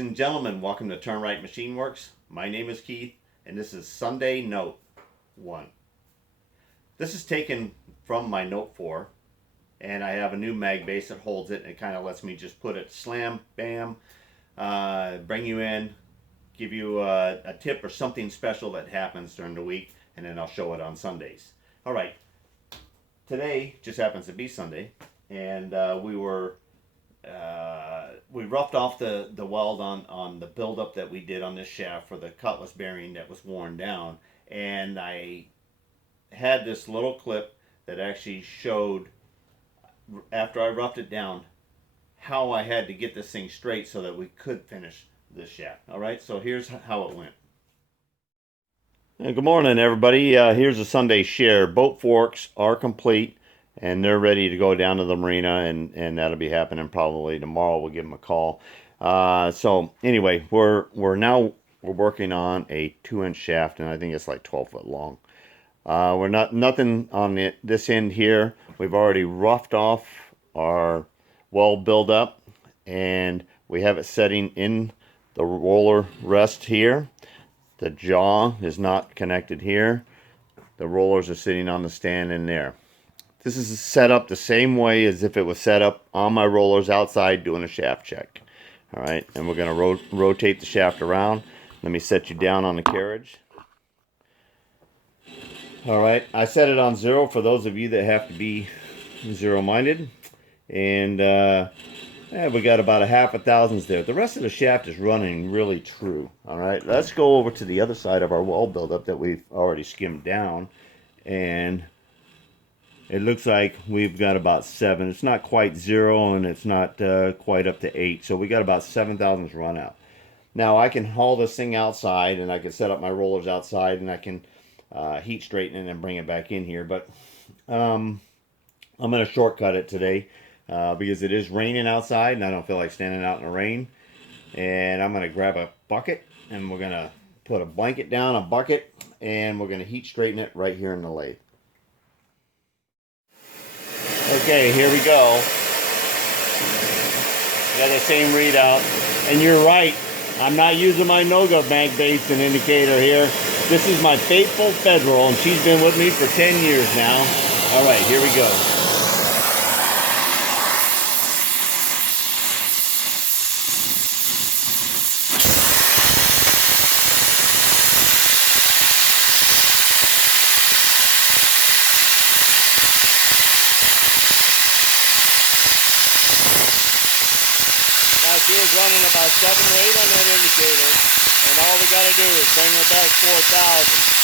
and gentlemen, welcome to Turn Right Machine Works. My name is Keith, and this is Sunday Note 1. This is taken from my Note 4, and I have a new mag base that holds it, and it kind of lets me just put it slam, bam, bring you in, give you a tip or something special that happens during the week, and then I'll show it on Sundays. All right, today just happens to be Sunday, and we roughed off the weld on the buildup that we did on this shaft for the cutlass bearing that was worn down, and I had this little clip that actually showed, after I roughed it down, how I had to get this thing straight so that we could finish this shaft. All right, so here's how it went. Good morning, everybody. Here's a Sunday share. Boat forks are complete, and they're ready to go down to the marina, and that'll be happening probably tomorrow. We'll give them a call. So anyway, we're working on a 2-inch shaft, and I think it's like 12 foot long. We're nothing on this end here. We've already roughed off our weld buildup, and we have it setting in the roller rest here. The jaw is not connected here. The rollers are sitting on the stand in there. This is set up the same way as if it was set up on my rollers outside doing a shaft check. All right, and we're going to rotate the shaft around. Let me set you down on the carriage. All right, I set it on 0 for those of you that have to be zero-minded. And we got about a half a thousandths there. The rest of the shaft is running really true. All right, let's go over to the other side of our weld buildup that we've already skimmed down. And it looks like we've got about 7. It's not quite 0, and it's not quite up to 8. So we got about 7 thousandths run out. Now I can haul this thing outside, and I can set up my rollers outside, and I can heat straighten it and bring it back in here. But I'm going to shortcut it today because it is raining outside, and I don't feel like standing out in the rain. And I'm going to grab a bucket, and we're going to put a blanket down, a bucket, and we're going to heat straighten it right here in the lathe. Okay, here we go. Got the same readout. And you're right, I'm not using my Noga mag base and indicator here. This is my faithful Federal, and she's been with me for 10 years now. All right, here we go. She was running about 7 or 8 on that indicator, and all we got to do is bring her back 4,000.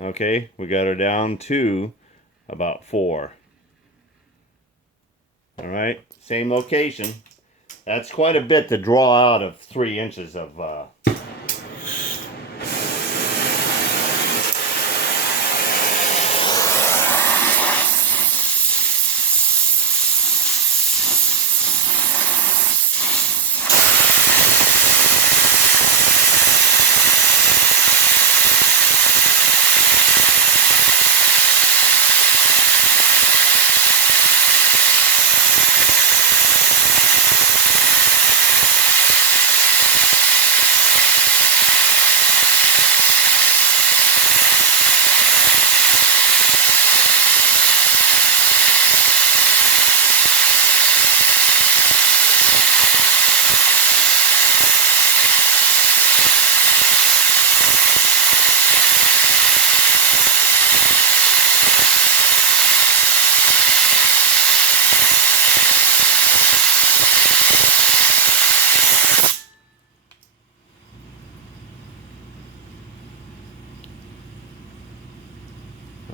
Okay, we got her down to about 4. All right, same location. That's quite a bit to draw out of 3 inches of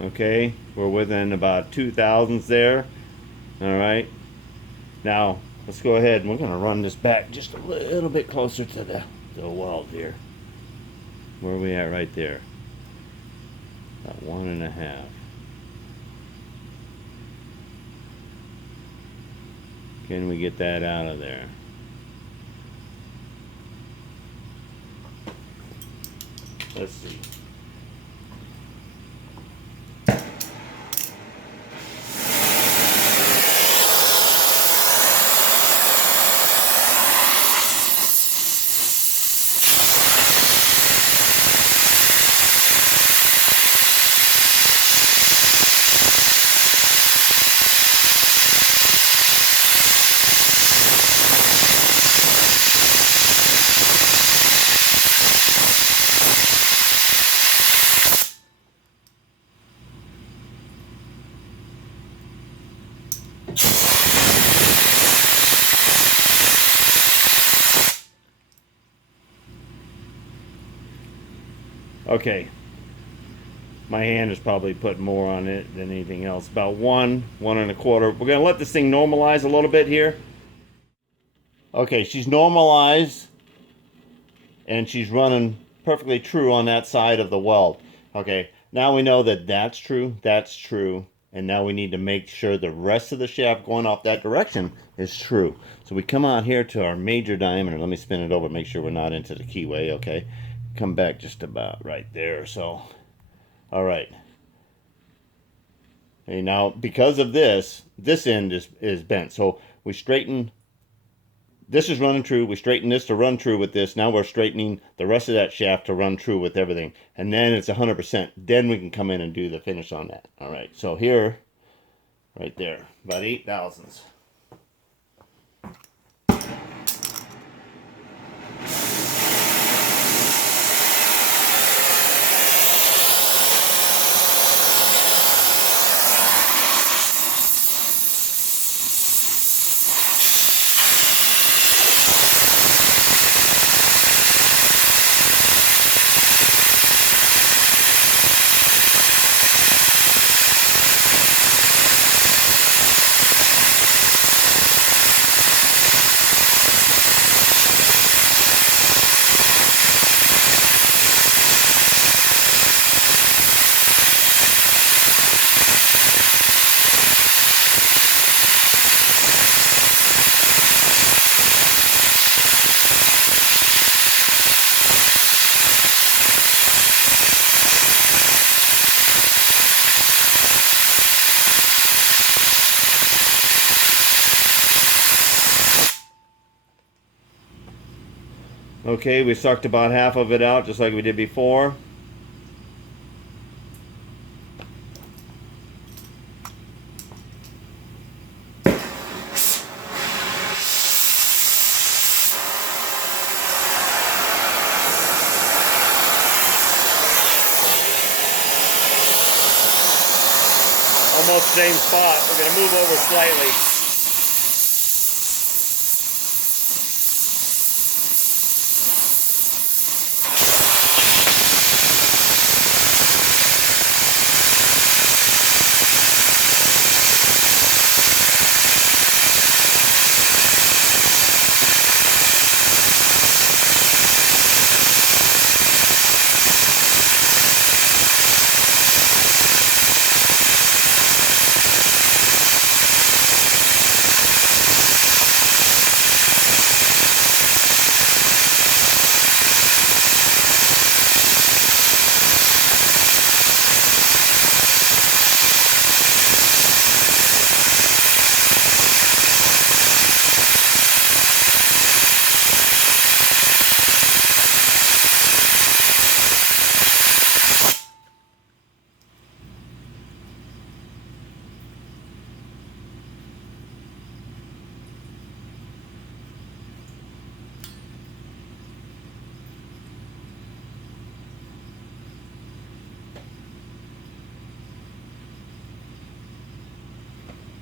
Okay, we're within about 2 thousandths there. All right, now let's go ahead and we're going to run this back just a little bit closer to the weld here. Where are we at? Right there. About 1.5. Can we get that out of there? Let's see. Okay, my hand is probably putting more on it than anything else. About 1.25. We're gonna let this thing normalize a little bit here. Okay, she's normalized and she's running perfectly true on that side of the weld. Okay, now we know that that's true, and now we need to make sure the rest of the shaft going off that direction is true. So we come out here to our major diameter. Let me spin it over, make sure we're not into the keyway, okay? Come back just about right there. So, all right. Okay, now because of this end is bent. So we straighten, this is running true. We straighten this to run true with this. Now we're straightening the rest of that shaft to run true with everything. And then it's 100%. Then we can come in and do the finish on that. All right, so here, right there, about 8 thousandths. Okay, we sucked about half of it out just like we did before. Almost same spot. We're going to move over slightly.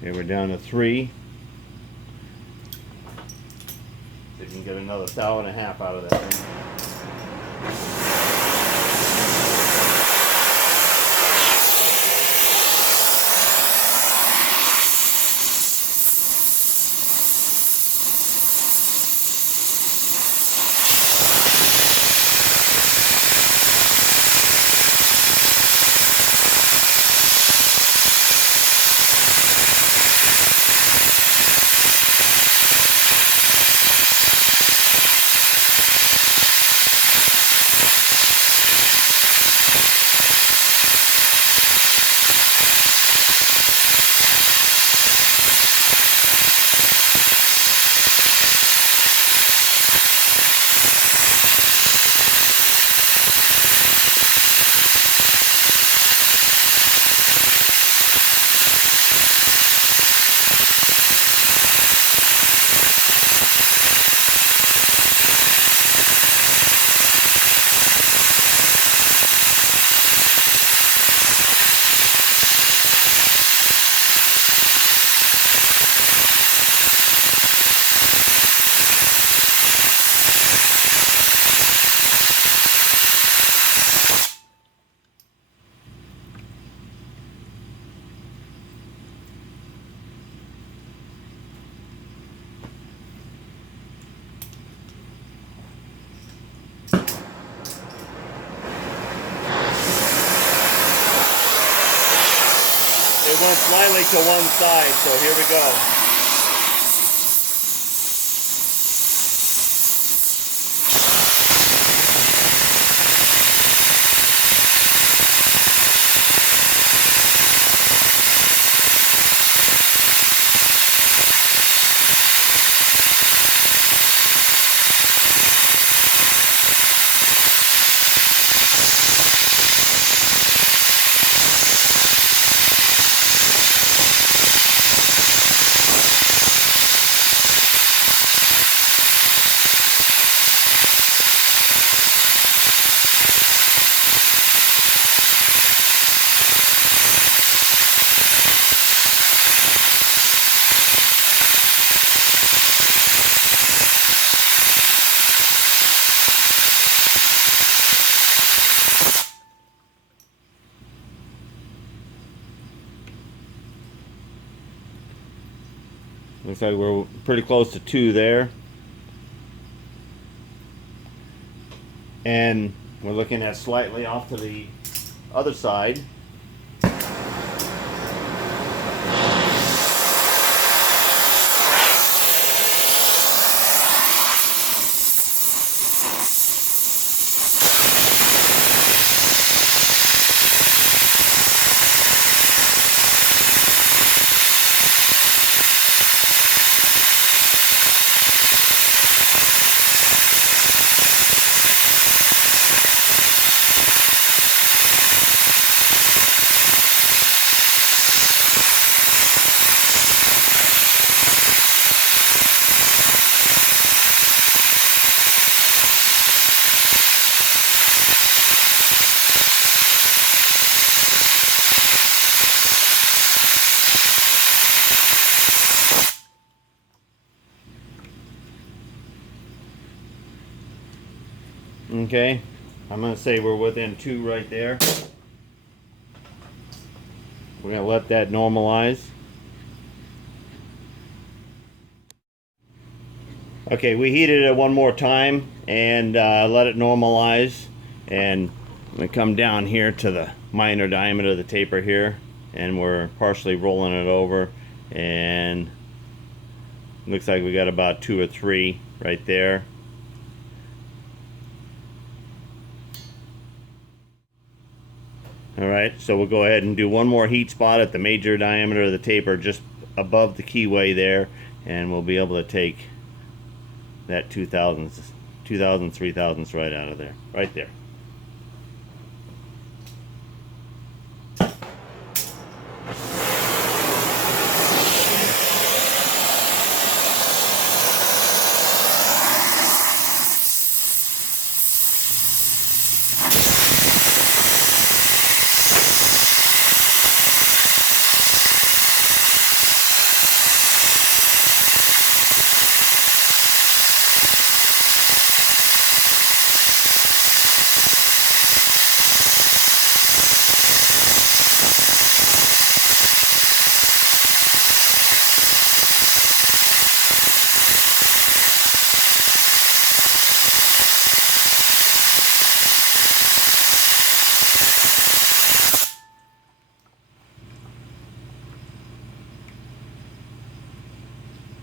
Okay, we're down to 3. So you can get another 1.5 out of that thing. going slightly to one side, so here we go. Looks like we're pretty close to 2 there. And we're looking at slightly off to the other side. Okay, I'm going to say we're within 2 right there. We're going to let that normalize. Okay, we heated it one more time and let it normalize. And I'm going to come down here to the minor diameter of the taper here. And we're partially rolling it over. And looks like we got about 2 or 3 right there. Alright, so we'll go ahead and do one more heat spot at the major diameter of the taper just above the keyway there, and we'll be able to take that 2,000, 3,000ths right out of there, right there.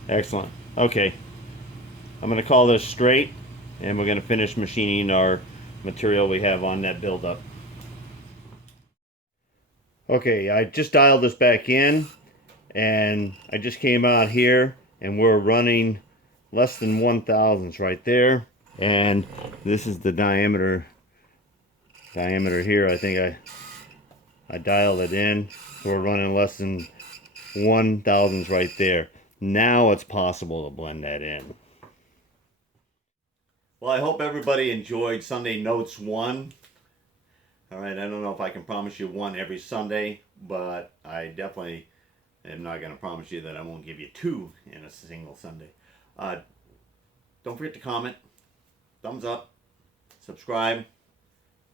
Excellent. Okay, I'm going to call this straight, and we're going to finish machining our material we have on that buildup. Okay, I just dialed this back in, and I just came out here, and we're running less than 1,000ths right there, and this is the diameter here. I think I dialed it in, so we're running less than 1,000ths right there. Now it's possible to blend that in. Well, I hope everybody enjoyed Sunday Notes 1. Alright, I don't know if I can promise you 1 every Sunday, but I definitely am not going to promise you that I won't give you 2 in a single Sunday. Don't forget to comment, thumbs up, subscribe,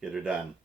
get her done.